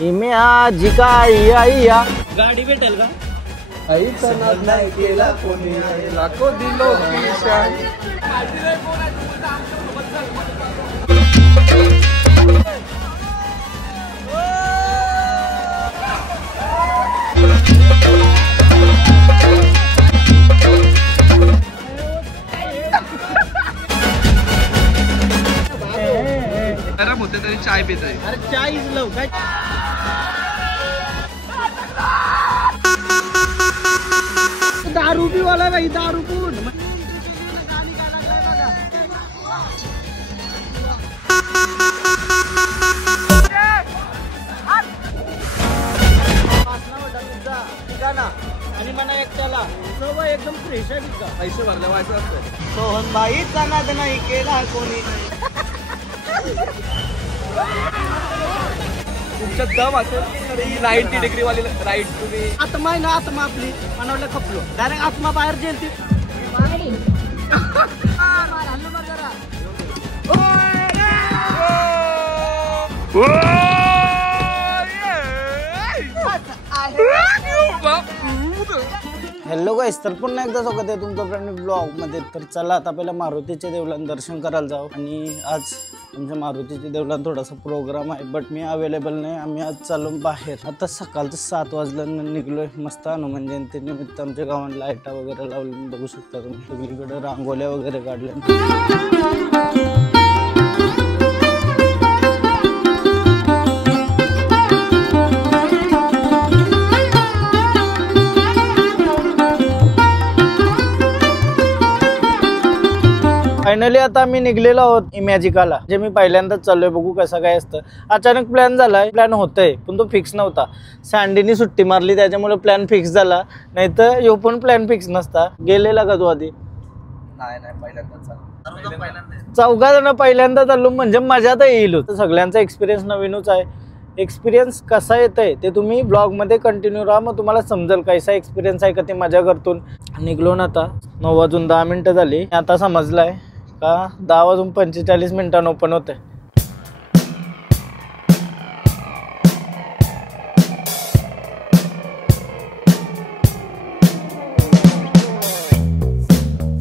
गाडी भेटेल का? आईचा नाद नाही केला कोणी, लाखो दिलो पिशाही. गरम होते तरी चाय पित आहे. अरे चाय इज लव काय? दारू पी वाला भाई, दारू पिऊन आणि मला एकट्याला सवय एकदम फ्रेश आहे का? पैसे भरले व्हायचं असतं. सोहन बाईचा नाद नाही केला कोणी. तुमच्या दम असेल तर ही 90 डिग्री वाली राईट तुम्ही. आत्मा आहे ना, आत्मा आपली मनवलं खपलो डायरेक्ट आत्मा बाहेर जेल ती. हॅलो गाईस, तर पुन्हा एकदा स्वागत आहे तुमचं फ्रेंड ब्लॉग मध्ये. तर चला आता पहिला मारुतीच्या देवळात दर्शन करायला जाऊ. आणि आज आमच्या मारुतीच्या देवळात थोडासा प्रोग्राम आहे, बट मी अवेलेबल नाही. आम्ही आज चालू बाहेर. आता सकाळचं 7 वाजल्यानं निघलोय. मस्त हनुमान जयंती निमित्त आमच्या गावात लाईटा वगैरे लावली बघू शकता तुम्ही. सगळीकडे रांगोल्या वगैरे काढल्या. फायनली आता आम्ही निघलेलो आहोत इमॅजिकाला, जे मी पहिल्यांदाच चाललोय. बघू कसं काय असतं. अचानक प्लॅन झालाय, प्लॅन होतंय पण तो फिक्स नव्हता. सँडीनी सुट्टी मारली त्याच्यामुळे प्लॅन फिक्स झाला, नाही तर यो पण प्लॅन फिक्स नसता. गेलेला का तू आधी? नाही पहिल्यांदा चौघा जण पहिल्यांदा चाललो म्हणजे मजा तर येईल. सगळ्यांचा एक्सपिरियन्स नवीनच आहे. एक्सपिरियन्स कसा येतंय ते तुम्ही ब्लॉग मध्ये कंटिन्यू राहा, मग तुम्हाला समजेल कसा एक्सपिरियन्स आहे का ते मजा करतून. निघलो ना आता 9 वाजून 10 मिनिटं झाली. आता समजलंय का 10 वाजून 45 मिनिटांनी ओपन होते.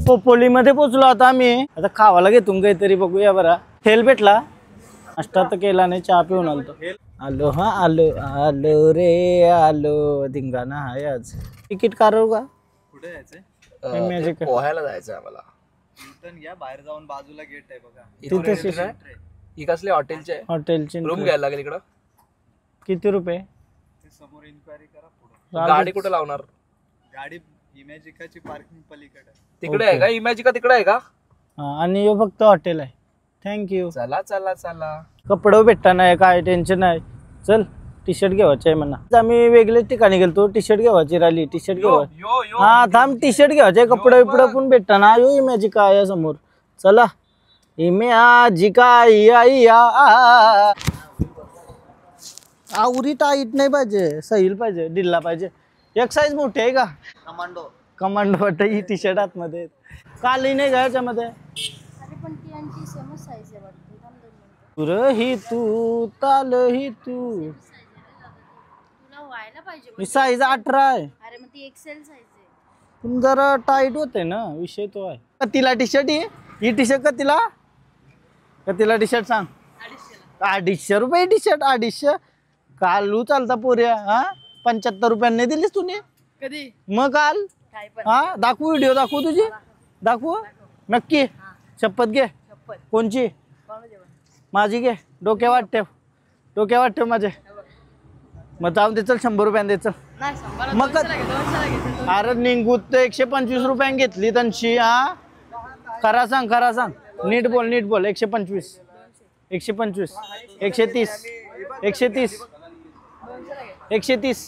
पोपोलीमध्ये पोचलो आता आम्ही. आता खावाला घेतून काहीतरी बघूया बरा. हेल भेटला, नाश्ता तर केला नाही, चहा पिऊन आलो. आलो हा आलो आलो रे आलो. धिंगाणा हाय आज. तिकीट काढू का? कुठे जायचंय? पोहायला जायचंय आम्हाला. या बाहेर जाऊन बाजूला गेट आहे बघा. ही कसली हॉटेलची रूम घ्यायला लागेल इकडं. किती रुपये? समोर इन्क्वायरी करा. पुढे गाडी कुठे लावणार? गाडी इमॅजिकाची पार्किंग पलीकडे तिकडे आहे का? इमॅजिका तिकडे आहे का? आणि फक्त हॉटेल आहे. थँक्यू. चला चला चला. कपडे भेटता नाही, काय टेन्शन नाही. चल टी शर्ट घ्यावायचे आहे म्हणा. आम्ही वेगळ्याच ठिकाणी गेलतो. टी शर्ट घ्यावायची राहिली. टी शर्ट घ्यावा. हा थांब, टी शर्ट घ्यावायचे. कपडे बिपडे पण भेटता ना. यो इमॅजिका आहे समोर. चला इमॅजिका. आवरी टाईट नाही पाहिजे, सैल पाहिजे, ढिल्ला पाहिजे. एक साईज मोठी आहे का? कमांडो वाटत ही टी शर्ट आतमध्ये. कालही नाही का याच्यामध्ये? ही तू ताल ही तू साईज 18 आहे. अरे मग ती एक्सेल साईज आहे. पण जरा टाईट होते ना, विषय तो आहे. कतीला टी शर्ट ही टी शर्ट कतीला टी शर्ट सांग. 250 रुपये टी शर्ट. 250 कालू चालता पोऱ्या. हा 75 रुपयांनी दिलीस तुम्ही कधी? मग काल. हा दाखवू, व्हिडिओ दाखवू तुझी. दाखवू नक्की. शपथ घे. कोणची? माझी घे. डोक्यावर ठेव माझे. मग जाऊन दे. चल 100 रुपयाने दे. चल मग अरे निघू तर 125 रुपयाने घेतली त्यांची. हा खरा सांग. नीट बोल. 125 130 130 130 130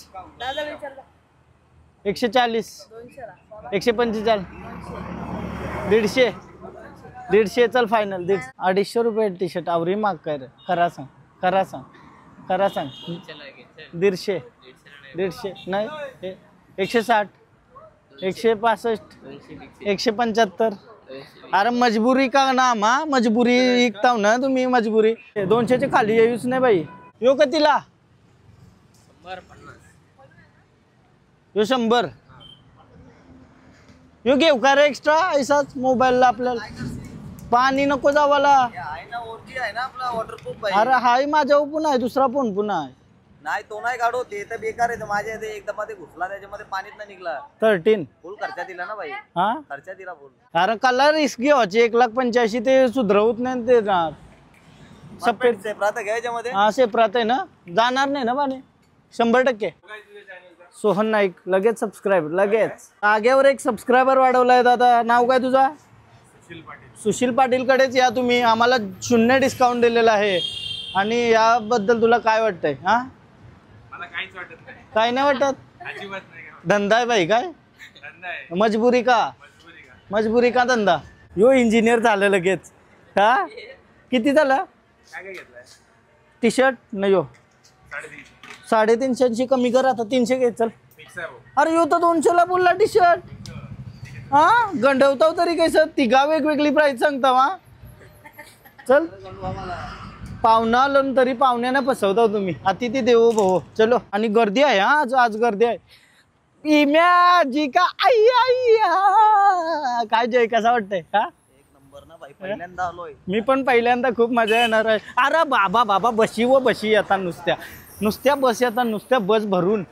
140 145 150 चल फायनल. 250 रुपये टी शर्ट. आवरी माग काय रे? खरा सांग 150 नाही. 160 165 175. अरे मजबुरी का ना मा, मजबुरी ऐकताव ना तुम्ही. मजबुरी 200च्या खाली येऊच नाही बाई. यो कतीला यो 100. यो घेऊ का रे एक्स्ट्रा ऐसाच मोबाईलला आपल्याला पाणी नको जावाला. आहे ना ओरजी आहे ना आपला वॉटरप्रूफ आहे. अरे हाय माझ्या पण आहे दुसरा फोन पुन्हा आहे. नाही तो नाही काढू ते तर बेकार आहे. माझ्या ते एकदा मध्ये घुसला त्याच्यामध्ये पाणीच नाही निघला. 13 फुल खर्चा दिला ना भाई. हा खर्चा दिला फुल. अरे कला रिस्क घ्यायची 1,85,000 ते सुधरवत नाही ते सफेद सेपरात आहे याच्यामध्ये. हा सेपरात आहे ना जाणार नाही ना पाणी 100%. सोहन नाईक लगेच सबस्क्राईब लगेच. आग्यावर एक सबस्क्रायबर वाढवलाय दादा. नाव काय तुझा? सुशील पाटील कडेच या तुम्ही. आम्हाला 0% डिस्काउंट दिलेला आहे. आणि याबद्दल तुला काय वाटतंय? हा मला काहीच वाटत नाही. काय नाही वाटत? अजिबात नाही. धंदा आहे भाई. काय धंदा आहे? मजबुरी का धंदा? यो इंजिनियर झालं लगेच. हा किती झालं? काय घेतलंय? टी शर्ट नाही हो 350 कमी कर आता 300 घे चल. अरे यो तर 200 ला बोलला टी शर्ट. हा गंडवताव तरी कैस तिघा वेगवेगळी प्राइस सांगता वा. चल पाहुणा आलो तरी पाहुण्याने फसवता तुम्ही. अतिथी देवो भव. चलो. आणि गर्दी आहे हा आज गर्दी आहे. इम्या जी का आई आई काय जय कसा वाटतंय? हा एक नंबर ना भाई. पहिल्यांदा आलोय मी पण पहिल्यांदा. खूप मजा येणार आहे. अरे बाबा बशी येतात नुसत्या बस येतात नुसत्या बस भरून.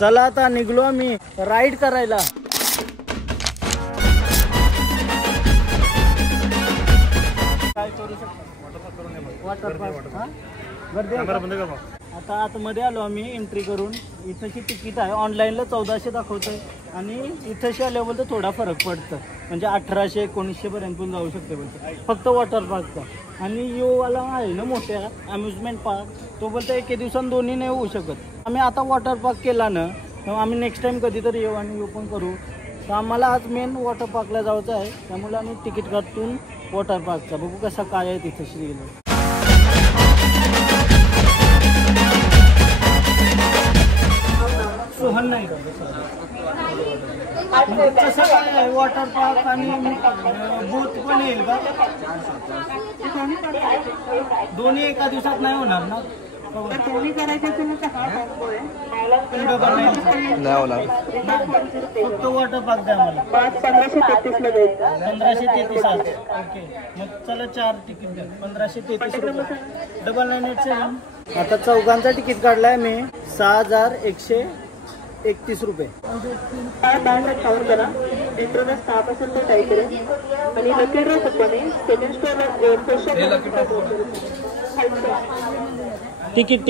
चला आता निघलो आम्ही राईड करायला. काय करू शकतो? Water park. आता आतमध्ये आलो आम्ही एंट्री करून. इथंची तिकीट आहे ऑनलाईनला 1400 दाखवतंय आणि इथंशी आल्यावर तर थोडा फरक पडतं. म्हणजे 1800-1900 पर्यंत पण जाऊ शकते बोलतो फक्त वॉटर पार्कचा. आणि योवाला आहे ना मोठ्या अम्युजमेंट पार्क तो बोलतो एके दिवसात दोन्ही नाही होऊ शकत. आम्ही आता वॉटर पार्क केला ना तर आम्ही नेक्स्ट टाइम कधीतरी येऊ आणि येऊ पण करू. तर आम्हाला आज मेन वॉटर पार्कला जायचं आहे. त्यामुळे आम्ही तिकीट काढून वॉटर पार्कचा बघू कसा काय आहे तिथंशी गेलो. सोहन नाही कसं काय आहे वॉटर पार्क आणि बोट पण येईल का? दोन्ही एका दिवसात नाही होणार ना? फक्त वॉटर पार्क द्या मला 1533. ओके मग चला 4 तिकीट द्या 1533 रुपये. 9987. आता चौघांचा तिकीट काढलाय मी 6131 रुपये. तिकीट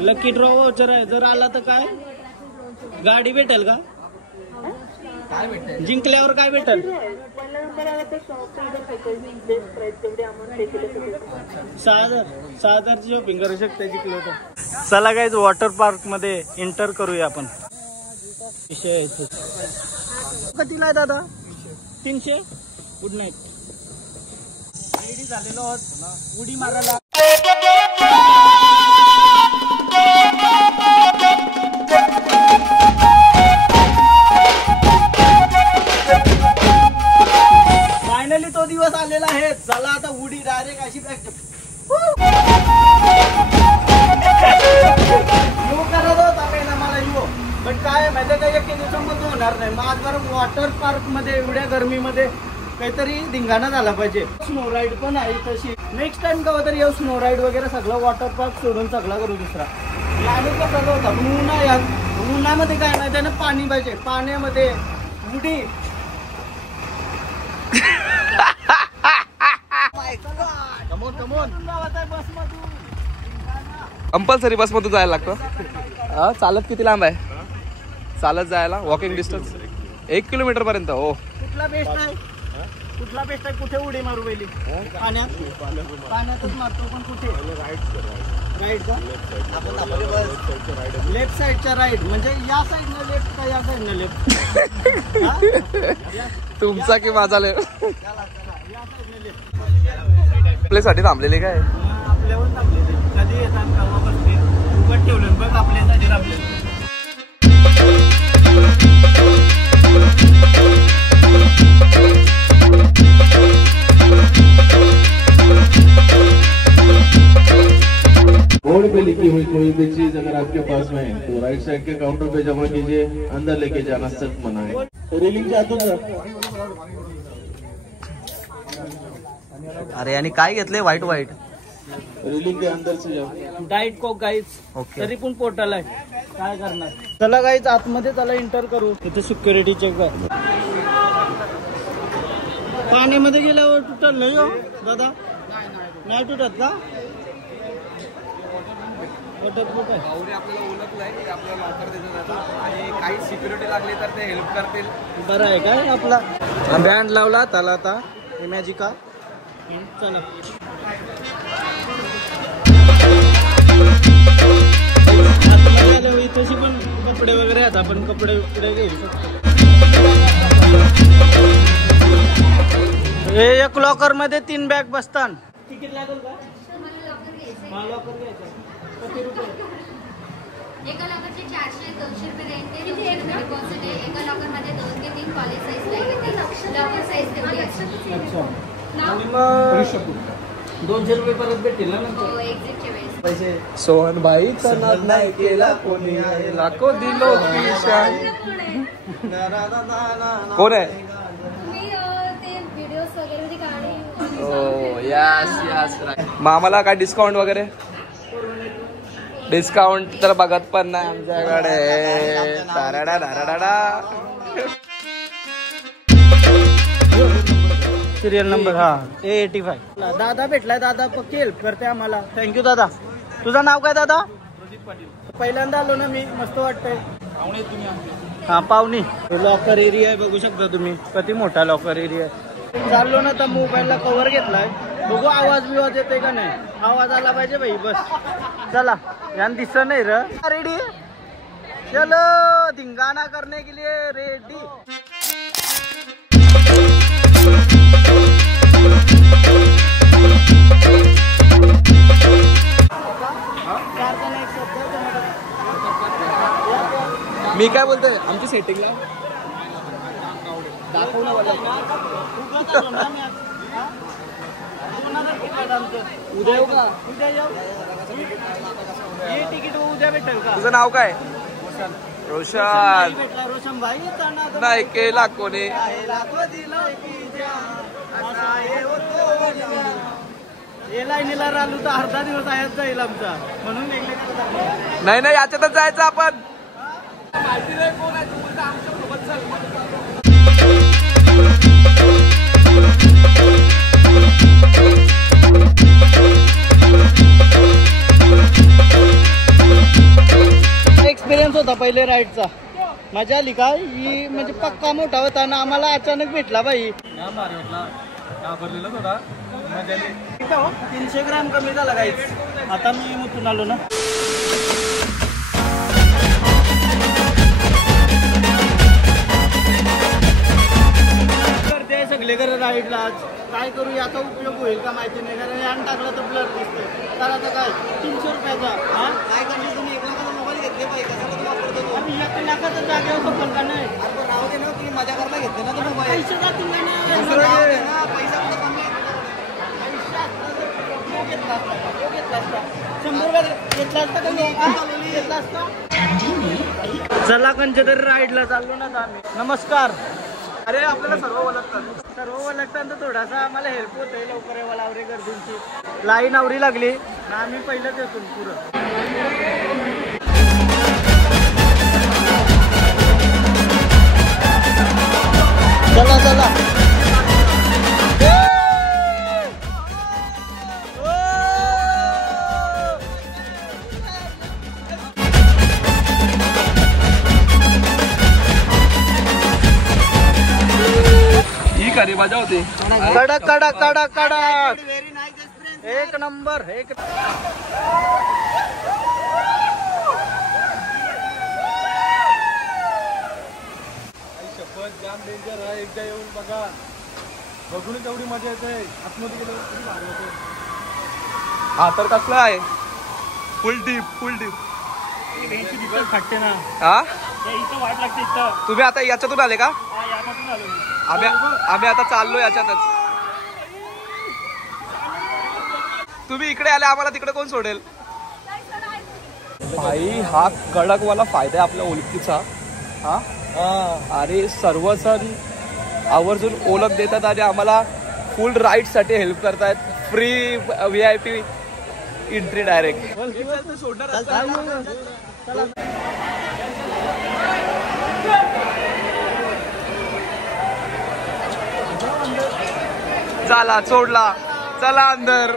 लकी ड्रॉ वाउचर आहे. जर आला तर काय गाडी भेटेल का? काय भेटेल जिंकल्यावर? काय भेटेल? 6,000 शॉपिंग करू शकते जिंकलं तर. चला गाईज वॉटर पार्क मध्ये एंटर करूया आपण. विषय कितीला आहे दादा? 300. Good night. रेडी झालेलो आहोत उडी मारायला. फायनली तो दिवस आलेला आहे. चला आता उडी डायरेक्ट अशी करत आम्हाला येऊ. पण काय माहिती काय एके दिवसामध्ये होणार नाही. मग आज बरं वॉटर पार्क मध्ये एवढ्या गर्मीमध्ये काहीतरी धिंगाणा झाला पाहिजे. स्नो राईड पण आहे तशी. नेक्स्ट टाइम का तरी येऊ स्नो राईड वगैरे सगळं वॉटर पार्क सोडून सगळा करू दुसरा. आणि कसं होता उन्हामध्ये काय नाही त्यानं पाणी पाहिजे. पाण्यामध्ये उडी कंपल्सरी बस मधून जायला लागतं. चालत किती लांब आहे? चालत जायला वॉकिंग डिस्टन्स 1 किलोमीटर पर्यंत. हो कुठला बेस्ट आहे? कुठला बेस्ट आहे? कुठे उडी मारू पहिली? पाण्यातच मारतो पण कुठे? राईट का? लेफ्ट साईडच्या राईट म्हणजे या साईडनं लेफ्ट का या साईडनं लेफ्ट? तुमचा की माझा लेफ्ट? आपल्यासाठी थांबलेले काय? आपल्यावर थांबलेले. कधी येतात का बसते उभं ठेवलं बघ आपल्यासाठी थांबलेलं. बोर्ड पे लिखी हुई कोई भी चीज अगर आपके पास में है तो राइट साइड के काउंटर पे जमा कीजिए, अंदर लेके जाना सख्त मना है। रेलिंग के आतून जा। अरे आणि काय घेतले व्हाईट व्हाईट रेलिंग के अंदर से जाओ। डाईट कोक गाईज ओके तरी पण पोर्टल आहे, काय करणार। चला गाईज आतमध्ये चला एंटर करू। इथे सिक्युरिटी चेक आहे। पाण्यामध्ये गेल्यावर तुटत नाही हो दादा, नाही तुटत का? आपल्याला ओळखलंय की आपल्याला लॉकर देतात आणि काही सिक्युरिटी लागली तर ते हेल्प करतील। बरं आहे काय आपला बँड लावला त्याला आता मॅजिका। चला तशी पण कपडे वगैरे आहेत, आपण कपडे घेऊ शकतो। हे एक लॉकर मध्ये 3 बॅग बसतात। तिकीट लागेल का? लॉकर घ्यायचं किती रुपये? एका लॉकरचे 400-200 रुपये रेंट आहे, डिपॉझिट आहे। एका लॉकर मध्ये 2 ते 3 कॉलेज साईज लागते, लॉकर साईज तेवढी असते। अच्छा आणि मग 200 रुपये परत भेटतील ना नंतर? हो एक्झिटच्या वेळेस पैसे सोहन भाई नाद नाही केला कोणी, लाखो दिलो की शान। कोण आहे? मी ते व्हिडिओज वगैरे मध्ये गाणी ओ यस यस। मग आम्हाला काय डिस्काउंट वगैरे? डिस्काउंट तर बघत पण नाही आमच्याकडे। सिरियल नंबर हा A85। दादा भेटलाय, दादा पक्की हेल्प करते आम्हाला। थँक्यू दादा। तुझं नाव काय दादा? प्रदीप पाटील। पहिल्यांदा आलो ना मी, मस्त वाटतंय। हा पाहुणी। लॉकर एरिया आहे, बघू शकता तुम्ही किती मोठा लॉकर एरिया आहे। चाललो ना तर मोबाईलला कव्हर घेतलाय, बघू आवाज बिवाज येते का नाही। आवाज आला पाहिजे भाई बस। चला यान दिसत नाही र। रेडी चलो धिंगाणा करने के लिए रेडी। मी काय बोलतोय आमची सेटिंगला दाखव ना मला। उद्या येऊ का? उद्या येऊ। हे तिकीट उद्या भेटेल का? तुझं नाव काय? रोशन। भेटला रोशन भाई नाही केला कोणी। हे लाईनीला राहिलो तर अर्धा दिवस आयात जाईल आमचा, म्हणून नाही नाही याच्यातच जायचं आपण। एक्सपिरियन्स होता पहिले राईडचा, मजा आली का? ही म्हणजे पक्का मोठा होता ना, आम्हाला अचानक भेटला बाई। 300 ग्रॅम कमी झाला काहीच। आता मी मुतून आलो ना। करते सगळे घर राईडला, काय करू याचा उपयोग होईल का माहिती नाही, कारण यान टाकलं तर ब्लर दिसतंय। तर आता काय 300 रुपयाचा हा काय करणे? तुम्ही एक लाखाचा मोबाईल घेतले पाहिजे, कशाला वापरतो तो? आम्ही 1 लाखाचा जागेवर सफल का नाही? राहू दे ना, तुम्ही मजा करायला घेतले ना तो मोबाईल। पैसे जातील ना, पैसा कुठे कमी 100 रुपये घेतला असता का घेतला असता? चला कंचदर राईडला चाललो ना आम्ही। नमस्कार। अरे आपल्याला सर्व ओळखतात तर थोडासा आम्हाला हेल्प होतंय, लवकर यावं लावरे गर्दींची। लाईन आवरी लागली ना, आम्ही पहिलंच येतो पुरं। चला चला ही मजा होती। कडक कडक कडक कडक एक नंबर एक। शपथ जाम डेंजर आहे, एकदा येऊन बघा, बघून तेवढी मजा येते। आतमध्ये गेलो किती भारी होते। हा तर कसलं आहे? फुल डीप फाटते ना, हा इथं वाट लागते इथं। तुम्ही आता याच्यातून आले का? यापासून आलो मी। आम्ही आता चाललो याच्यातच। तुम्ही इकडे आले, आम्हाला तिकडे कोण सोडेल? भाई हा कडकवाला फायदा आहे आपल्या ओळखीचा. हा अरे सर्वजण आवर्जून ओळख देतात आणि आम्हाला फुल राईडसाठी हेल्प करतात. Free VIP entry direct. चला सोडला, चला अंदर.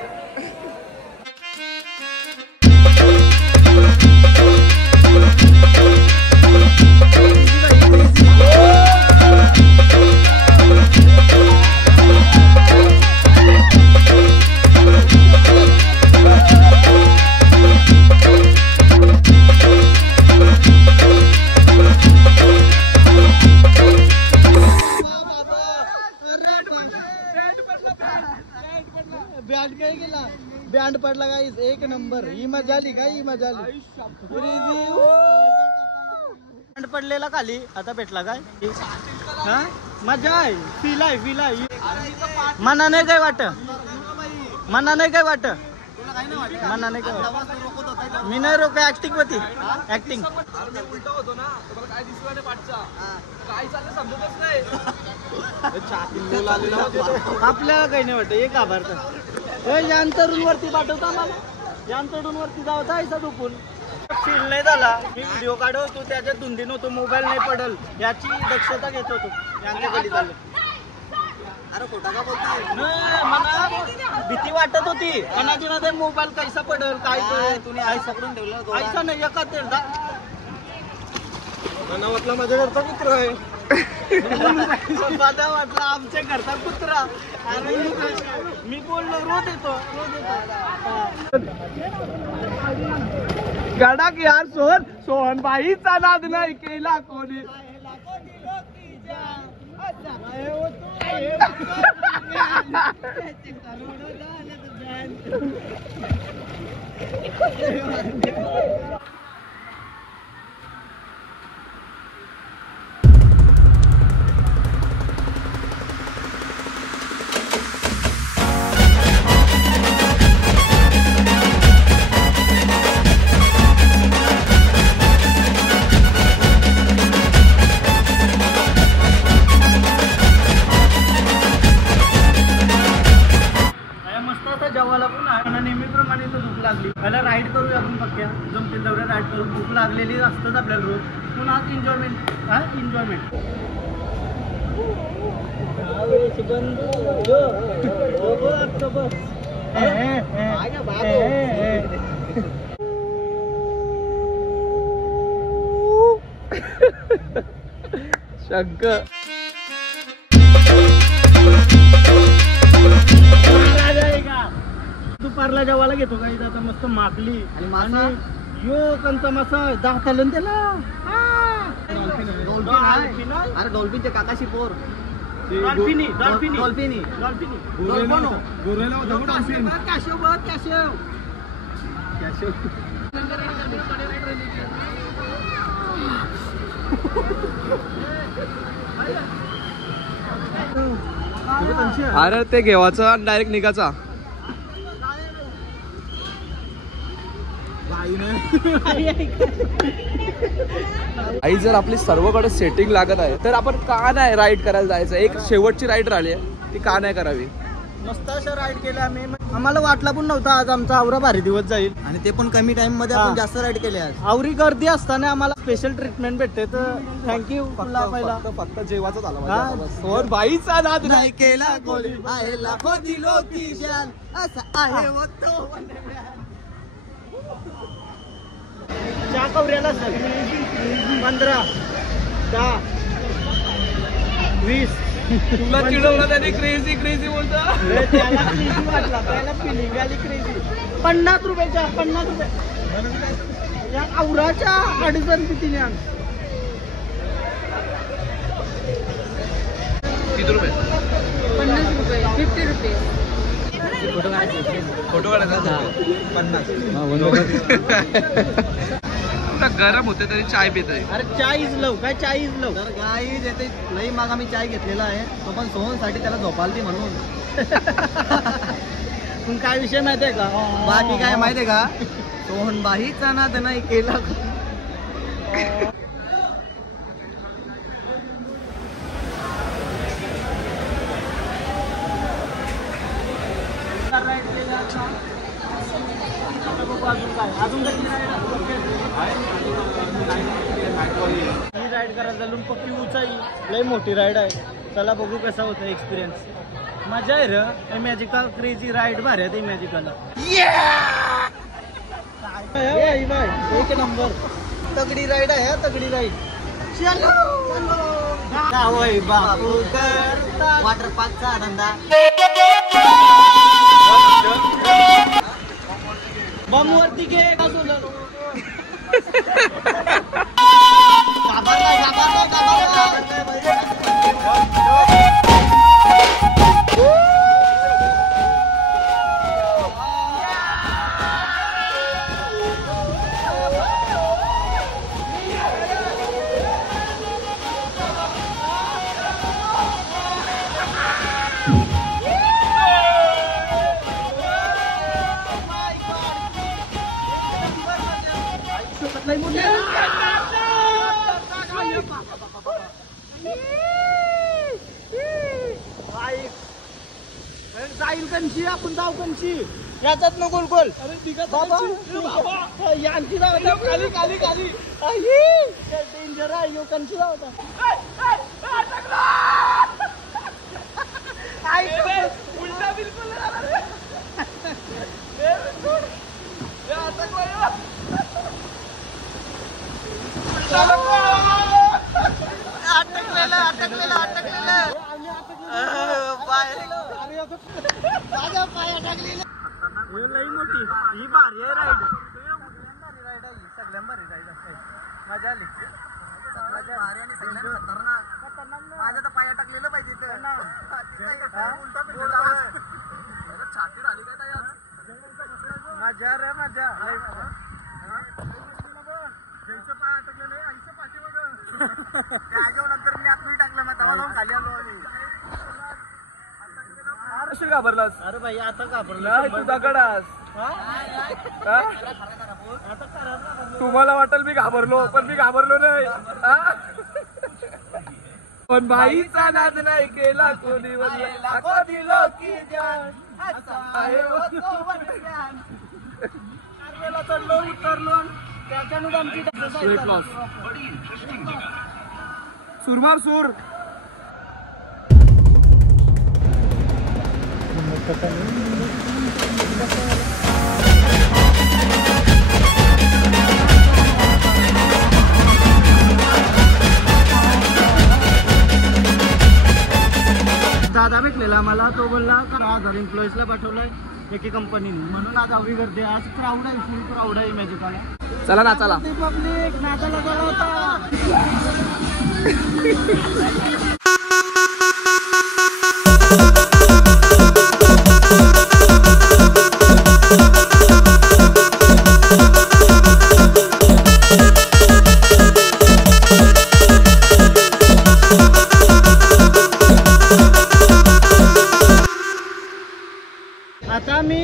बँड पडला गाईस, एक नंबर. ही मजा आली का? ही मजा आली. बँड पडलेला खाली, आता भेटला काय? हा मजा आहे. फील आहे. मना नाही काय वाट, मना नाही काय वाट, मना नाही काय वाट. मी नाही रोक. ऍक्टिंग होती, ऍक्टिंग. आपल्याला काही नाही वाटत. एक आभारत यांतरून वरती पाठवता मला, यांतरून वरती जायचा दुपून. फील नाही झाला. मी व्हिडिओ काढवतो त्याच्यात धुंदीन होतो, मोबाईल नाही पडल याची दक्षता घेत होतो. यांच्या गली झालं. अरे खोटा का बोलतो? मला भीती वाटत होती कोणाची मोबाईल कैसा पडल काय तुम्ही आई पकडून ठेवलं. ऐसा नाही एका ते मला वाटलं माझ्या घरचा कुत्र आहे. माझा वाटला आमच्या घरचा कुत्रा. मी बोललो रोज येतो. गडाक यार सोहन भाईचा नाद नाही केला कोणी. जेवायला पण आहे. नेहमीप्रमाणे तो भूक लागली. पहिला राईड करूया आपण पक्क्या. जमतील तेवढ्या राईड करू. भूक लागलेली असतंच आपल्याला रोज. पण आज एन्जॉयमेंट. हा एन्जॉयमेंट. शंकर दुपारला जेवायला घेतो काही. आता मस्त मागली आणि यो कंचा मासा दाखल त्याला. अरे डॉल्फिनच्या काकाशी पोर. डॉल्फिनी. अरे ते घेवायचं आणि डायरेक्ट निघायचा. आई जर आपली सर्वकडे सेटिंग लागत आहे तर आपण का नाही राईड करायला जायचं. एक शेवटची राईड राहिली आहे ती का नाही करावी. मस्त अशा राईड केल्या आम्ही. आम्हाला वाटला पण नव्हता आज आमचा आवरा भारी दिवस जाईल. आणि ते पण कमी टाइम मध्ये आपण जास्त राईड केले. आज आवरी गर्दी असताना आम्हाला स्पेशल ट्रीटमेंट भेटते. तर थँक्यू. फक्त जेवायचं झालं. सोहन भाईचा नाद नाही केला गोळी आहे लाखो दिलो की जान असा आहे वो तो. चहा कवऱ्याला सर 15 10 20. तुला चिडवलं त्याने. क्रेझी बोलतो. त्याला क्रेझी वाटला. त्याला फिलिंग आली क्रेझी. 50 रुपयाच्या 50 रुपये या आवराच्या अडचण कितीने आण. किती रुपये? 50 रुपये 50 रुपये. फोटो काढायचा 50. गरम होते तरी चाय पित आहे. अरे चाय इज लव. काय चाय इज लव. तर गाईज येते लई माग आम्ही चाय घेतलेला आहे. तो पण सोहनसाठी त्याला झोपालती म्हणून. पण काय विषय माहितीये का? बाकी काय माहितीये का सोहनबाईचा नाद नाही केला. ही राईड करायला लुंपक्की उंचाई लय मोठी राईड आहे. चला बघू कसा होता एक्सपिरियन्स. मजा आहे रे मॅजिकल क्रेझी राईड भारी आहे. मॅजिकल एक नंबर तगडी राईड आहे. तगडी राईड. वॉटर पार्कचा धंदा बम वरती घे. जाईल कंची आपण जाऊ कंची याच्यात न गोल गोल. बाबा आणखी जाऊ खाली खाली खाली डेंजर आहे. यो कंची जाऊ उलटा बिलकुल अटकलेलं अटकलेलं अटकलेलं माझ्या पाया टाकलेलं. लई मोठी ही भारी आहे राईड. सगळ्यात भारी राईड आहे. मजा आली. माझ्या तर पाया टाकलेलं पाहिजे. छाती आली काय मजा रे मजा. ज्यांचं पाय अटकलेलं आहे आईचं पाठी बघ. नंतर मी आत टाकलं ना तेव्हा जाऊन खाली आलो. कशी घाबरलास? अरे भाई आता घाबरला तू दगडास. तुम्हाला वाटेल मी घाबरलो पण मी घाबरलो नाही. पण बाईचा नाद नाही केला कोणी. चढलो उतरलो त्याच्यानुसार आमची वेट लॉस. सुरमार सूर. दादा भेटलेला मला. तो बोलला 10,000 एम्प्लॉईजला पाठवलंय एके कंपनीने म्हणून आज अवघी गर्दी. आज क्राऊड आहे. फुल क्राऊड आहे मॅजिकला. चला ना चला. पब्लिक नाचायला गेला होता. आता मी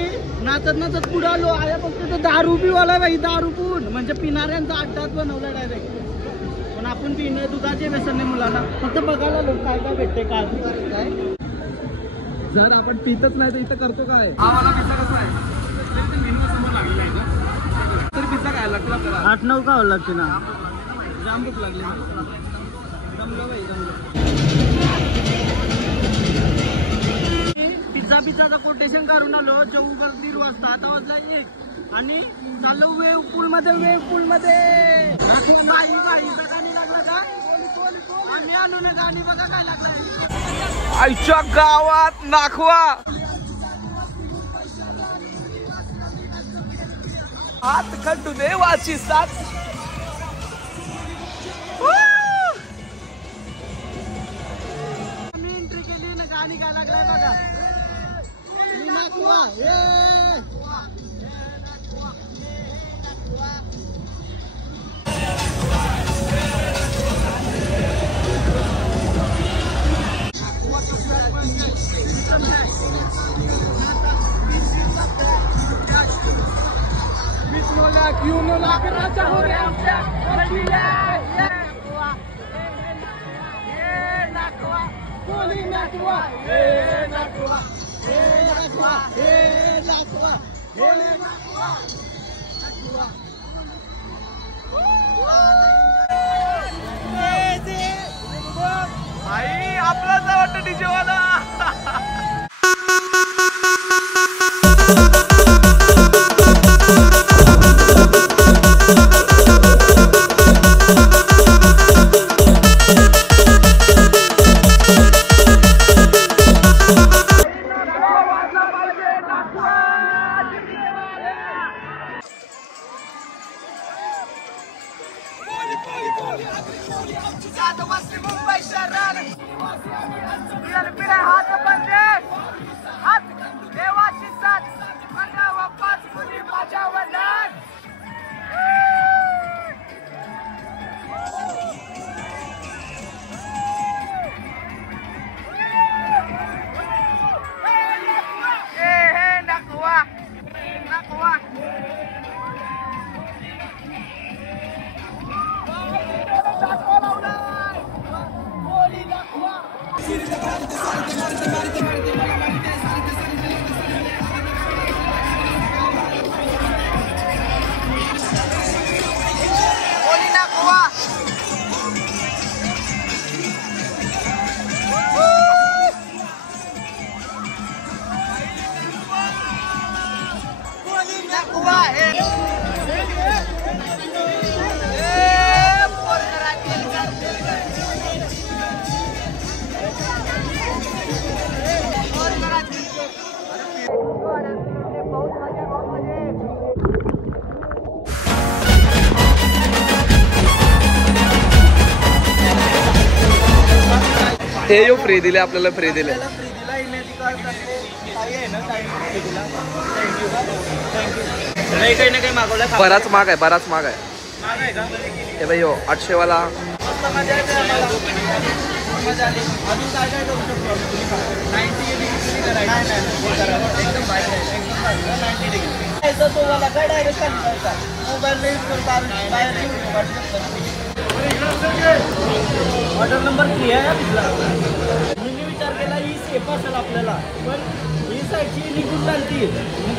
नाचत नाचत पुढे आलो आहे. फक्त तो दारू पिवाला बाई. दारू पिऊन म्हणजे पिणाऱ्यांचा अड्डाच बनवला डायरेक्ट. पण आपण पिणे दुधाचे व्यसन नाही मुलांना. फक्त बघायला लोक काय काय भेटते काय काय. जर आपण पितच नाही तर इथं करतो काय. आम्हाला पिझ्झा कसा आहे समोर लागलेला आहे तर पिझ्झा काय लागला. 8-9 खावं लागते ना. जाम भूक लागली. जमलं बाई जमलं. पिझ्झाचं कोटेशन काढून आलो. 1:15 वाजता. आता वाजला 1 आणि चाललो वेव पूल मध्ये. वेव पूल मध्ये गाणी लागला का आम्ही आणून गाणी बघा काय लागलाय. आईच्या गावात नाखवा. हात खंडू देवाची साथ. आम्ही एंट्री केली ना. गाणी काय लागलाय बघा. नाखवा. भाई आपलाच वाटतं डीजे वाला. हे यो फ्री दिले आपल्याला, फ्री दिले. बराच महाग आहे, बराच महाग आहे. हे भाई यो 800 वाला. ऑर्डर नंबर 3 आहे. मी विचार केला ही सेफ असेल आपल्याला, पण ही साईडची निघून चालती.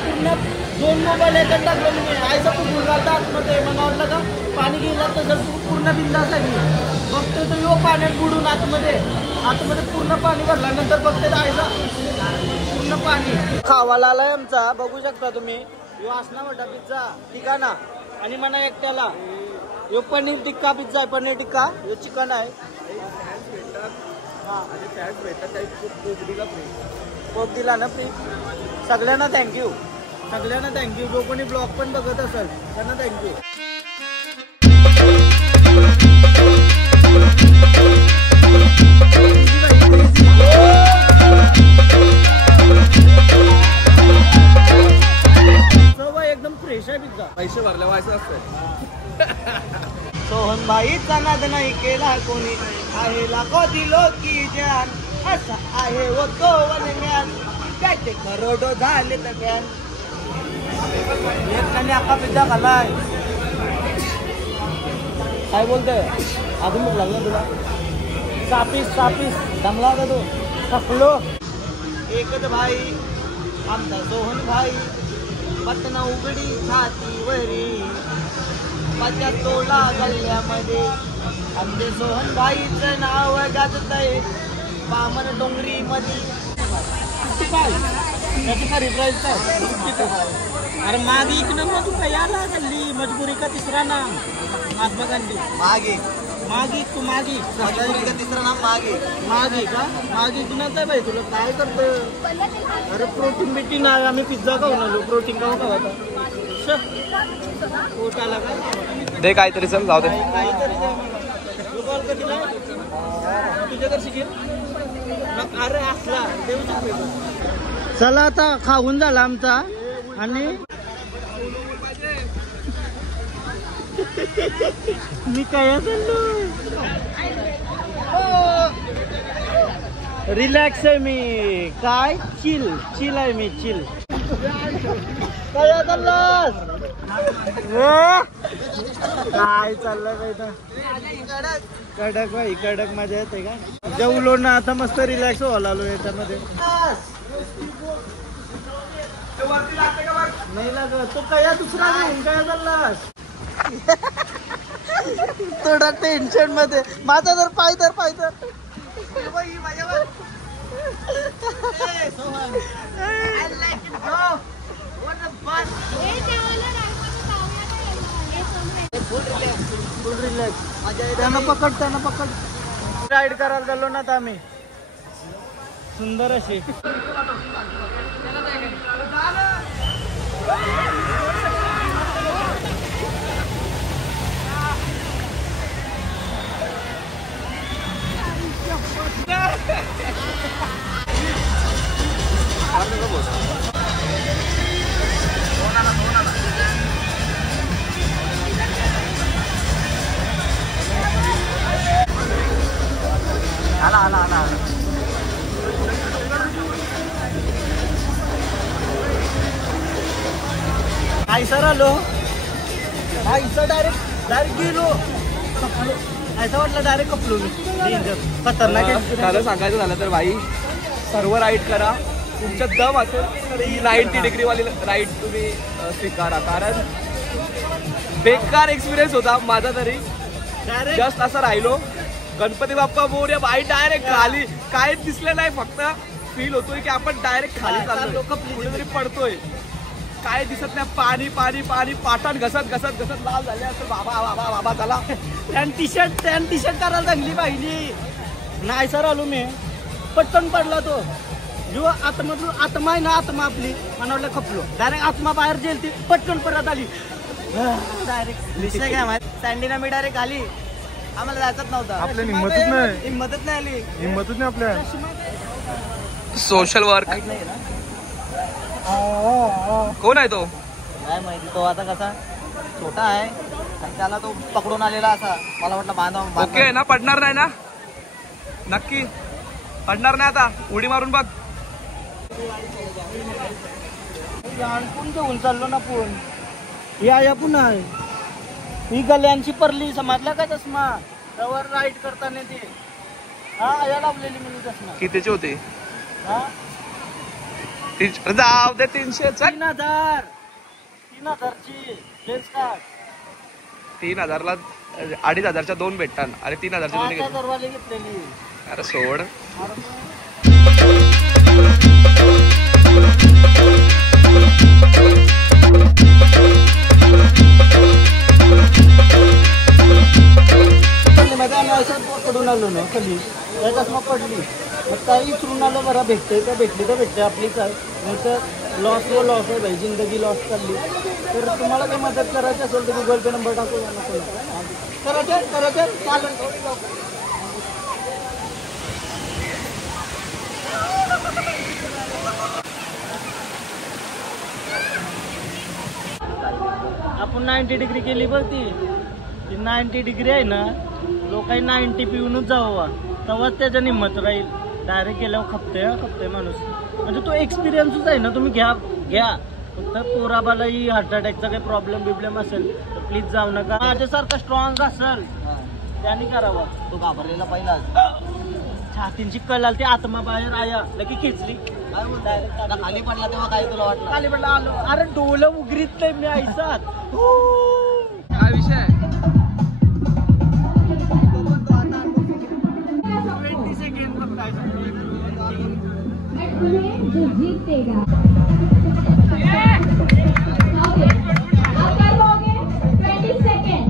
पूर्ण 2 मोबाईल याच्यात टाकलं मी आयचं कुठून घालता आतमध्ये. मला वाटलं का पाणी गेलं तर जर पूर्ण बिंदास आहे. बघतो तर यो पाण्यात बुडून आतमध्ये पूर्ण पाणी भरल्यानंतर बघते आयचा पूर्ण पाणी. खावाला आलाय आमचा, बघू शकता तुम्ही. यो असला मोठा पिझ्झा ठिकाणा आणि मला एकट्याला. यो पनीर टिक्का पिझ्झा आहे, पनीर टिक्का. यो चिकन आहे. कोक दिला ना फ्री. सगळ्यांना थँक्यू, सगळ्यांना थँक्यू. जो कोणी ब्लॉग पण बघत असेल त्यांना थँक्यू. एकदम फ्रेश आहे पिझ्झा. पैसे भरले व्हायचं असतं. सोहन भाईचा नाद नाही केला कोणी. आहे लाखो दिलो की जान. असा आहे वो तो वनम्यान. त्याचे करोडो झाले तर फॅन. एकट्याने अख्खा पिझ्झा खाल्लाय. काय बोलतोय? अजून भूक लागला तुला? 6 पीस दमला का तू? थकलो. एकच भाई आमचा सोहन भाई. पटना उघडी छातीवरी. माझ्या तोला गल्ल्यामध्ये आमचे सोहन भाईचं नाव गाजत आहे बामण डोंगरी मध्ये. अरे मागे इकडं मग तू काय आला गल्ली मजबुरी का तिसरा नाम महात्मा गांधी. मागे तू मागे का तिसरा नाम मागे का मागे कुणाच आहे भाई? तुला काय करतं? अरे प्रोटीन बिटीन आहे. आम्ही पिझ्झा खाऊन आलो. प्रोटीन खाऊ का होता पोटाला का दे काहीतरी. चल जाऊ दे. काहीतरी कॉल कधी नाही तुझ्याकडे शिकेल. अरे असला देऊ शकतो. चला आता खाऊन झाला आमचा. आणि मी काय रिलॅक्स आहे मी. काय चिल आहे मी. चिल काय चाललास? काय चाललंय बाई इथं? कडक बाई कडक मजा येते का? जेवलो ना आता मस्त रिलॅक्स व्हायला आलो याच्यामध्ये. नाही लागत तो काय दुसरा घेऊन काय चाललास? थोडा टेन्शन मध्ये माझा जर पाय फुल रिलॅक्स. त्यांना पकड राईड करायला चाललो ना आता आम्ही. सुंदर अशी आला. आयसर आलो आयसर डायरेक्ट गेलो कपलो. असं वाटलं डायरेक्ट कपलो मी. खतरनाक. झालं सांगायचं झालं तर भाई सर्व राईड करा. तुमच्या दम असेल तर ही 90 डिग्री वाली राईड तुम्ही स्वीकारा. कारण बेकार एक्सपिरियन्स होता माझा तरी. जस्ट असं राहिलो गणपती बाप्पा मोरया बाई डायरेक्ट खाली काय दिसलं नाही. फक्त फील होतोय की आपण डायरेक्ट खाली चाललो कुठेतरी पडतोय. काय दिसत नाही. पाणी पाणी पाणी पाटण घसत लाल झाले असेल. बाबा चला. टी शर्ट करायला चांगली पाहिजे. नाही सर आलो मी पटकन पडला तो. जो आत्मा आहे ना आत्मा आपली मला वाटलं खपलो. डायरेक्ट आत्मा बाहेर जेल ती पटकन परत आली. डायरेक्ट विषय काय माहिती सँडीना मी डायरेक्ट आली. आम्हाला जायचंच नव्हतं. आपल्या हिंमतच नाही आली. आपल्या सोशल वर्क कोण आहे तो काय माहिती. तो आता कसा छोटा आहे आणि त्याला तो पकडून आलेला असा. मला वाटलं बांधा ओके ना. पडणार नाही ना? नक्की पडणार नाही. आता उडी मारून बघ. आणखून घेऊन चाललो ना पण या पुन्हा ही गल्यांची परली समजला का चष्मा त्यावर राईड करताना ते या लावलेली मी चष्मा. कितीचे होते? जाऊ दे 300. 3,000ची लेन्स कार्ड. 3,000ला 2,500च्या 2 भेटतात. अरे 3,000ची दोन घेतलेली. अरे सोड. पकडून आलो ना खाली चष्मा पडली. मग काही इचरून आलो. बरा भेटते तर भेटते आपलीच आहे. नाही तर लॉस आहे भाई. जिंदगी लॉस चालली. तर तुम्हाला काही मदत करायची असेल तर गुगल पे नंबर टाकू. करायचं चालेल. आपण 90 डिग्री केली बघ ती 90 डिग्री आहे ना. लोकांनी 90 पिऊनच जावं तेव्हाच त्याच्या निम्मत राहील. डायरेक्ट गेल्यावर खपते माणूस. म्हणजे तो एक्सपिरियन्सच आहे ना. तुम्ही घ्या फक्त पोराबालाही हार्ट अटॅकचा काही प्रॉब्लेम असेल तर प्लीज जाऊ नका. माझ्यासारखा स्ट्रॉंग असेल त्याने करावा. तो घाबरलेला पहिला छातींची कळ आली. ती आत्मा बाहेर आया लगी खेचली. खाली पडला तेव्हा काय तुला वाटलं? खाली पडला आलो. अरे डोलं उघडीत नाही मी आईसात. काय विषय आहे? 20 सेकंड जो जीतेगा आप कर लोगे 20 सेकंड.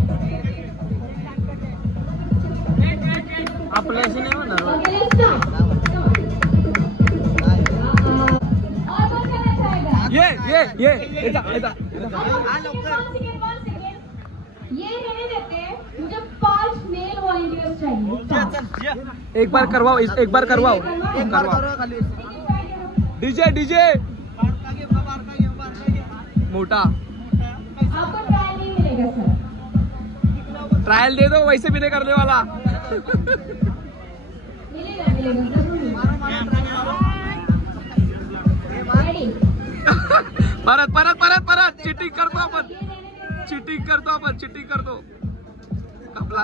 आपल्या अशी नाही होणार. ये ये रहने देते. मुझे 5 मेल वॉलंटियर्स चाहिए. एक बार करवाओ. डीजे मोटा आपको ट्रायल नहीं मिलेगा सर. ट्रायल दे दो. वैसे भी नहीं करने वाला. मिलेगा. परत चिटिंग करतो आपण. चिटिंग करतो आपण, चिटिंग करतो. कपला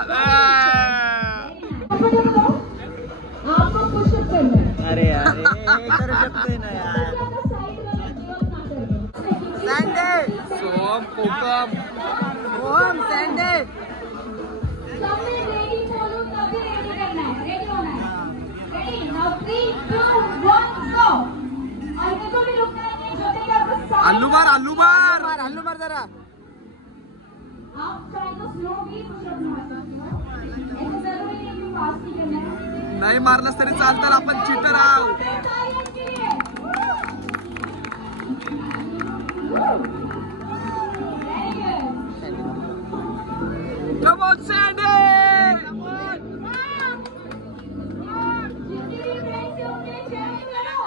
आपको पुशअप करना है. अरे यार करू शकतोय ना यार. सोम कोकम ओम सँडे. सबने रेडी बोलो तभी रेडी करना है. रेडी होना है. रेडी. नाउ 3 2 1 गो. और देखो भी रुकना नहीं. जो तक आपको आलू मार, आलू मार. हल्लू मार जरा. आप चाहे तो स्लो भी पुशअप मार सकते हो. ऐसा जरूरी नहीं कि फास्ट ही करना है. नाही मारलंस तरी चालतं, आपण चिटर आहोत. तालियां के लिए. Come on, Sandy! जितने भी फ्रेंड्स हैं उनके लिए चैलेंज करो.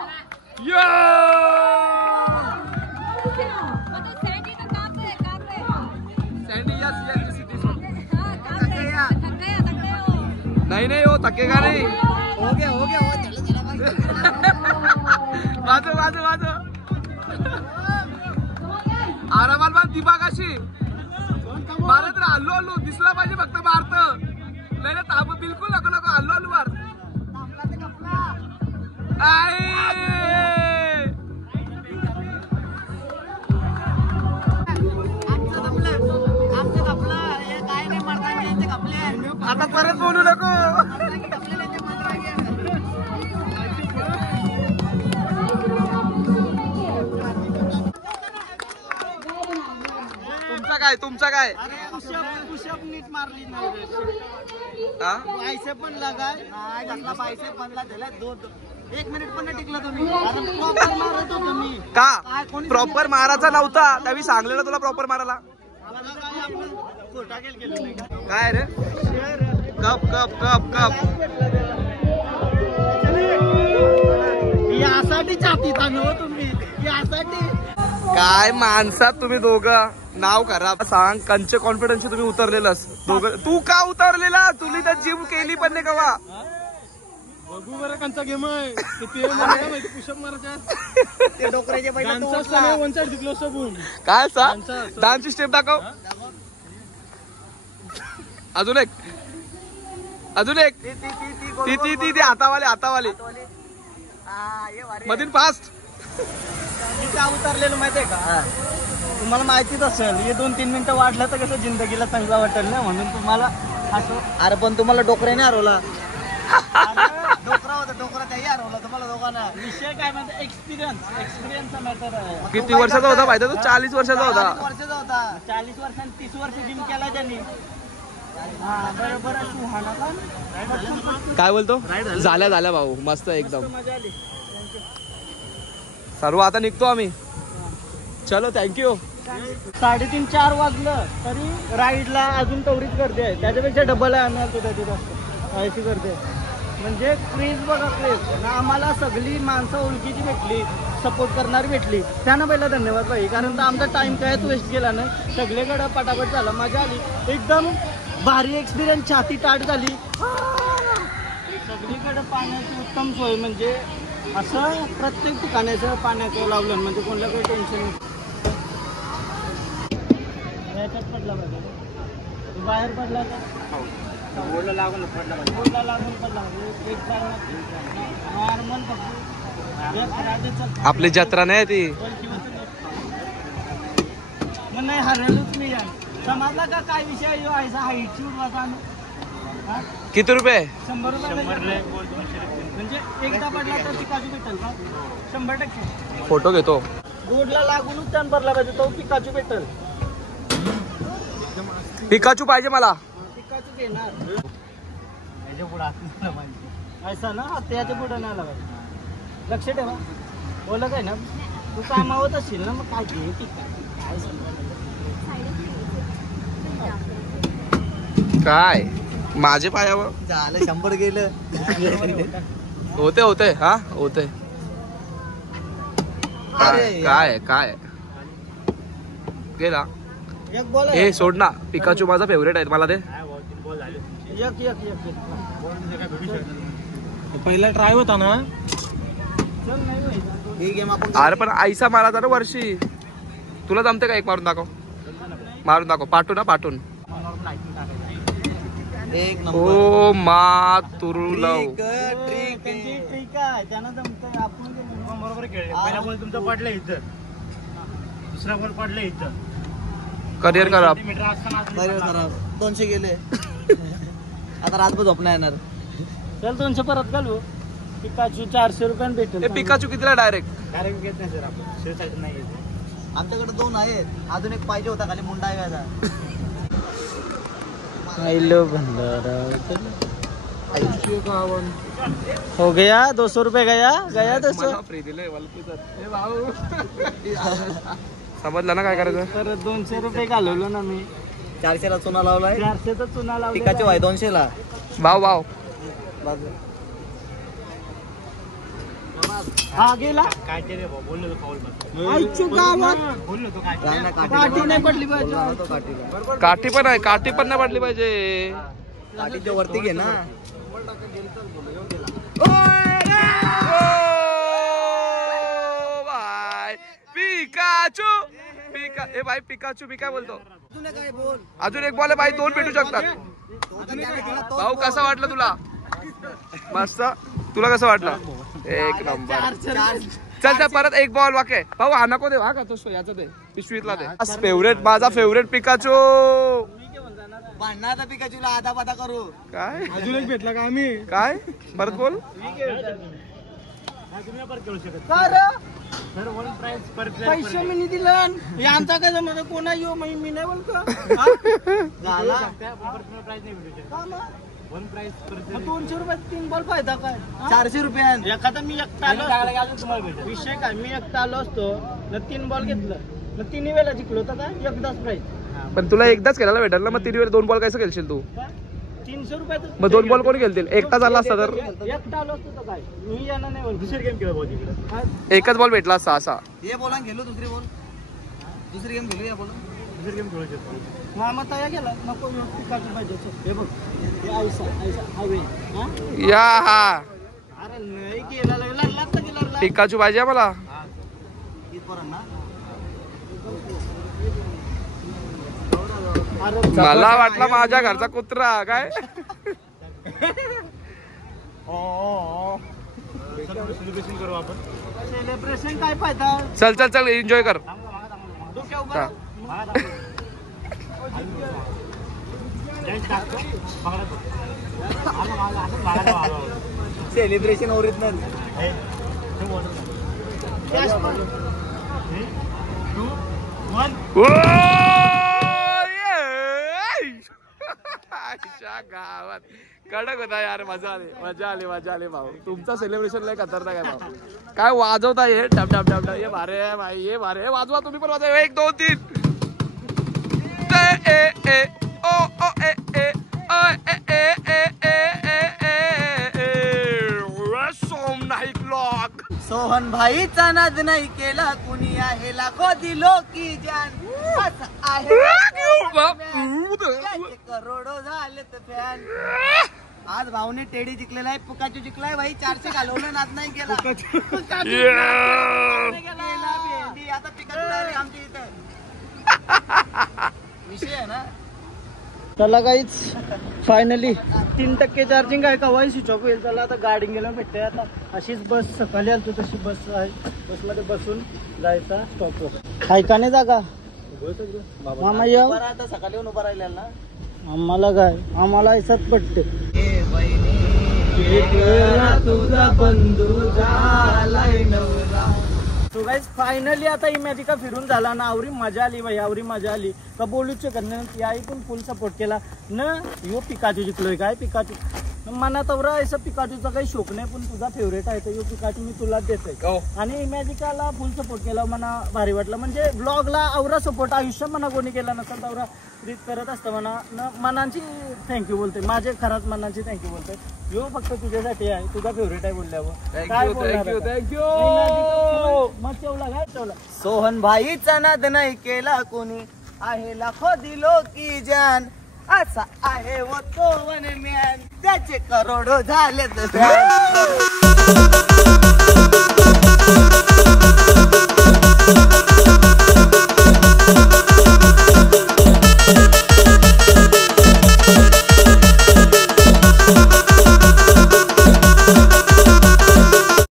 Yeah! Sandy, yes, this is this one. नहीं नहीं हो थकेगा नहीं. हो गया वाजव वाजव वाजव. आरामात मार दिमागाशी मारत राहा. हल्लू हल्लू दिसला पाहिजे फक्त मारत. नाही रे थांब बिलकुल नको नको. हल्लू हल्लू मार. आता परत बोलू नको. तुमचा काय पुशअप नीट मारली नाही. हा? बायसेप पण लगाय नाही घातला. बायसेप बनला त्याला 1 मिनिट पण नाही टिकला तुम्ही. प्रॉपर मारत होतो मी. का प्रॉपर मारायचा नव्हता त्यावेळी सांगलेलं तुला प्रॉपर मारायला. खोटा केलं नाही का? काय रे कप कप कप कप यासाठी छाती ताणव तुम्ही. यासाठी काय माणसात तुम्ही दोघं नाव खराब. सांग कंचे कॉन्फिडन्स तुम्ही उतरलेलंस दोघं. तू का उतरलेला? तुला तर जिम केली पण नाही कवा. बघू बरं कंचा गेम आहे. पुशअप मारायचा ते डोकऱ्याचे पहिला वन साइड जिंकलो सबून. काय सांग डान्सची स्टेप दाखव. अजून एक ती हातावाली मधील फास्ट. मी का उतरलेलो माहितीये का? तुम्हाला माहितीच असेल. हे 2-3 मिनिटं वाढलं तर कसं जिंदगीला चांगला वाटेल ना, म्हणून तुम्हाला असं. अरे पण तुम्हाला डोकऱ्याने हरवला. डोकरा होता, डोकरा त्याही हरवला तुम्हाला दोघांना. विषय काय म्हणजे एक्सपिरियन्सचा मॅटर आहे. किती वर्षाचा होता माहिती? तो 40 वर्षाचा होता. 40 वर्षाचा होता. 40 वर्षांनी 30 वर्ष जिम केला त्यांनी. हा बरोबर. सुहाना का काय बोलतो? झाल्या भाऊ मस्त एकदम. मजा आली. सर्व आता निघतो आम्ही. चलो थँक्यू. 3:30-4 वाजलं तरी राईडला अजून तेवढीच गर्दी आहे. त्याच्यापेक्षा डबल आहे. आम्ही आलतो त्याची जास्त अशी गर्दी आहे. म्हणजे क्रेज बघा क्रेज. आम्हाला सगळी माणसं ओळखीची भेटली, सपोर्ट करणारी भेटली. त्यांना पहिला धन्यवाद भाई. कारण तर आमचा टाइम कायच वेस्ट गेला नाही. सगळीकडं पटापट झाला. मजा आली. एकदम भारी एक्सपिरियन्स. छाती ताट झाली. सगळीकडे पाण्याची उत्तम सोय. म्हणजे असं प्रत्येक ठिकाणाचं पाण्याचं लावलं म्हणजे कोणाला काही टेन्शन नाही. याच्यात पडला पाहिजे. बाहेर पडला तर बोर्डला लागून पडला पाहिजे. बोर्डला लागून पडला पाहिजे. एक नॉर्मल फक्त आपली जत्रा नाही ती. मग नाही हरलोच मी. समजला का काय विषय? हाईटची उडवाचा. किती रुपये? 100 रुपये. म्हणजे एकदा पडला तर पिकाचू भेटेल का? 100%. फोटो घेतो. बोर्डला लागूनच त्यान भरला पाहिजे. तो पिकाचू भेटेल. पिकाचू पाहिजे मला. पिकाचू घेणार. याच्या पुढे ऐसा ना त्याच्या पुढे नाही आला पाहिजे. लक्ष ठेवा. बोला काय ना तू कामावत असेल ना मग काय घे पिका. काय माझे पायावर झालं 100 गेलं. होते हा होते. काय गेला. एक बॉल हे सोड ना. पिकाचू माझा फेवरेट आहे. मला दे. एक पहिला ट्राय होता ना. अरे पण आईसा मारा ना वर्षी. तुला जमते का? एक मारून दाखव. मारून दाखव. पाठून ना पाठून. एक ओ मा तुरुलव. ठीक आहे त्यानं जमतंय. आपण बरोबर खेळ. पहिला बॉल तुमचा पडला इथं, दुसरा बॉल पडला इथं. करिअर खराब. 200 गेले. आता रातभर झोपणार येणार. चल 200 परत घालू. पिकाचू 400 रुपयानं भेटेल. पिकाचू कितीला डायरेक्ट घेत नाही सर आपण. शिरसाईड नाही आमच्याकडे 2 आहेत. अजून एक पाहिजे होता खाली मुंडा आहे का. हो गया 200 रुपये गया 200. समजलं ना काय करायचं. तर 200 रुपये घालवलो ना मी. 400 ला चुना लावलाय. 400 चा चुना लावला. पिकाचे वाय 200 ला. भाव भाव हा गेला. काय ते रे भाऊ बोललो तो फाऊल मध्ये. आईची गावात बोललो तो काय काठी नाही पडली पाहिजे. काठी पण आहे. काठी पण नाही पडली पाहिजे. काठीच्या वरती घे ना. Bye Pikachu. ए भाई पिकाचू मी काय बोलतो. अजून एक बॉल आहे भाई. 2 भेटू शकतात. भाऊ कसा वाटलं तुला. मस्त. तुला कसं वाटलं. एक नंबर. चल चल परत एक बॉल बाकी आहे. भाऊ हा नको दे. हा का तो याचा दे पिशवीतला दे. फेवरेट माझा फेवरेट पिकाचू. भांडणाचा पिकाचूला आधा पाता करू. काय अजून एक भेटला का आम्ही. काय परत बोल. पैसे मी दिला. आमचा काय जमत कोणा येऊ मी नाही बोलतो. 200 रुपये 3 बॉल फायदा काय. 400 रुपयान एखादा मी एकटा आलो. विषय काय मी एकटा आलो असतो ना 3 बॉल घेतलं ना 3 वेळा जिंकलो तर काय एकदाच प्राईज. पण तुला एकदाच खेळायला भेटल ना. मग 3 वेळा 2 बॉल कसं खेळशील तू. 300 रुपये. मग 2 बॉल कोण खेळतील. एकटा झाला असता तर. एकटा आलो असतो तर काय मी येणार नाही. दुसरी गेम खेळ तिकडे. एकच बॉल भेटला असता असा. हे बोला गेलो दुसरी गेम खेळू. या बोला दुसरी गेम खेळू शकतो. मामा तया गेला नको पिकाचू पाहिजे. हे बघ ऐसा हवे या हा अरे नाही गेला लागला. पिकाचू पाहिजे मला. मला वाटला माझ्या घरचा कुत्रा काय. सेलिब्रेशन करू आपण. सेलिब्रेशन काय फायदा. चल चल चल एन्जॉय कर. Celebration original. गावात कडक होता यार. मजा आली भाऊ. तुमचा सेलिब्रेशन लय खतरनाक आहे भाऊ. काय वाजवता हे डब डब डब. हे भारे आहे भाई. हे भारे. वाजवा तुम्ही पण वाजवा. 1 2 3 ओ ओ ए ए सोम नाही ब्लॉग. सोहन भाईचा नाद नाही केला कुणी आहे. लाखो दिलो की जान असं आहे. करोडो झालेत फॅन. आज भाऊने टेडी जिंकलेला आहे. पुकाचू जिंकलाय भाई. 400 घालवलं नाद नाही केला. आता पिकाचू आमच्या इथं विषय आहे ना. चला काहीच फायनली 3% चार्जिंग आहे. कवाही स्विच ऑफ होईल. चला आता गाडी गेलं भेटते. आता अशीच बस सकाळी आलतो तशी बस आहे. बसमध्ये बसून जायचा स्टॉपवर. ऐकाने जागा मामा येऊ. आता सकाळी येऊन उभा राहिला ना. आम्हाला काय आम्हाला ऐसाच पटते. तुझा बंधू झालाय नवरा. सो गाइस फायनली आता इमॅजिका फिरून झाला ना. आवरी मजा आली भाई. आवरी मजा आली का बोलूच करणे. याही पण फुल सपोर्ट केला न. यो पिकाचू जिंकलोय काय. पिकाचू मनात एवढा असं पिकाचूचा काही शोक नाही. पण तुझा फेवरेट आहे तर यो पिकाचू मी तुला देतोय. आणि इमॅजिकाला फुल सपोर्ट केला. मला भारी वाटलं. म्हणजे ब्लॉगला एवढा सपोर्ट आयुष्यात म्हणा कोणी केला नसेल तेवढा रीत करत असतं म्हणा. मनाची थँक्यू बोलते. माझे खराच मनाची थँक्यू बोलते. यो फक्त तुझ्यासाठी आहे. तुझा फेवरेट आहे बोलल्यावर काय बोलणार. थँक्यू. मग ठेवला काय ठेवला. सोहन भाईचा नाद नाही केला कोणी आहे. लाखो दिलो की जान असा आहे वो तो वन मॅन. त्याचे करोडो झाले.